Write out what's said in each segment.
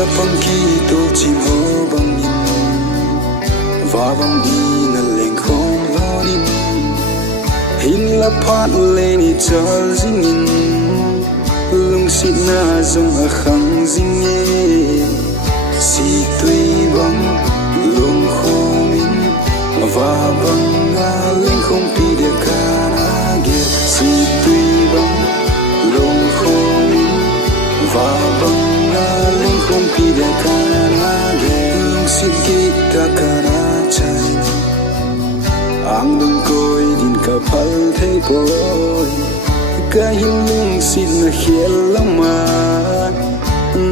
Sapang ki to chim ho bang in va bang đi na leng khom lonin hin la phat le ni chal jing in lung sit na zong a khang jing e si tui bang lung khom in va bang na leng khom pi de kana ge si tui bang lung khom in va bang na leng khom pi de kana ge lung sit ki ta kana chai ang lung koi din ka phal thei poi ka hin lung sit na khiel lama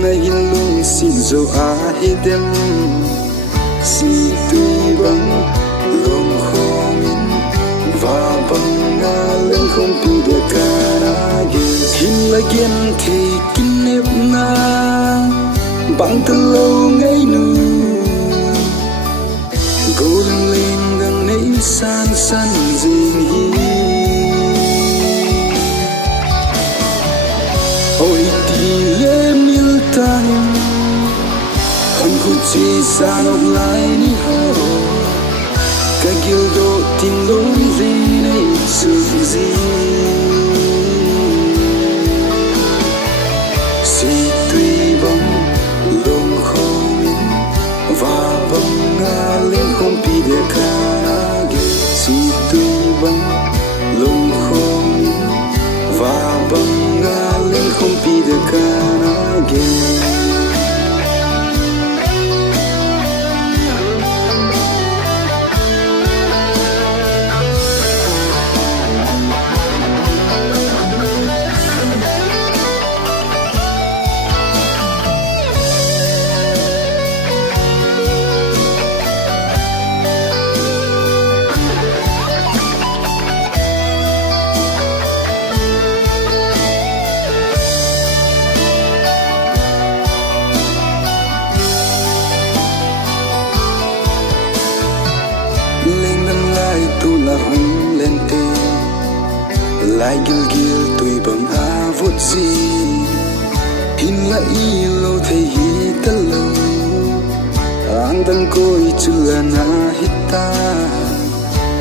na hin lung sit zo a hidem si tui bang lung khom in va bang na leng khom pi de kana ge hin la gen thei kin nep na bang ta lâu ngày nu golden lên đằng nấy san san dinh hi ôi ti lê mil tang hân khu chi san ốc lại ni ho ka gil do tin lối gì này sự gì si tui bang lung khom in va bang na leng khom pi de kana ge si tui bang lung khom in va bang na leng khom pi de kana ge tu la hung lên tê lại gil gil tui bang a vut gì hin la i lo thei hi ta lo ang dan koi chu la na hita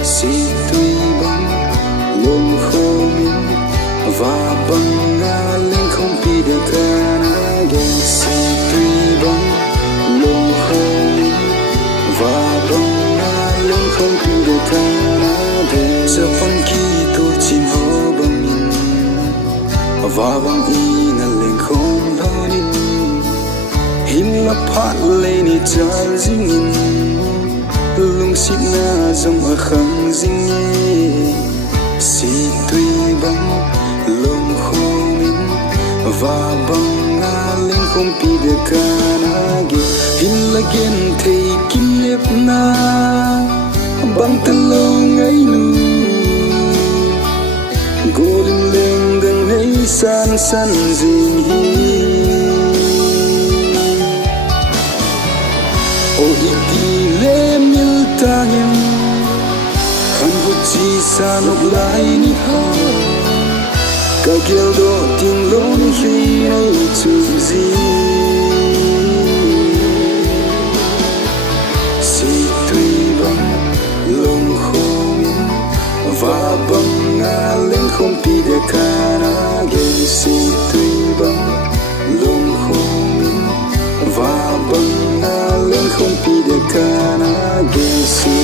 si tui bang lung khom in va bang na leng khom pi de kana ge si tui bang lung khom in va bang na leng khom pi de kana Sapang ki to chim ho bang in va bang i na leng khom lonin hin la phat le ni chal jing in lung sit na zong a khang jing e si tui bang lung khom in va bang na leng khom pi de kana ge hin la gen thei kim nep na bang ta lâu ngày nu golden lên đằng nấy san san dinh hi ôi ti lê mil tang em khăn vut chi san ốc lại ni ho ka gel do tin lon khi này chu gì si tui bang lung khom in va bang na leng khom pi de kana ge si tui bang lung khom in va bang na leng khom pi de kana ge si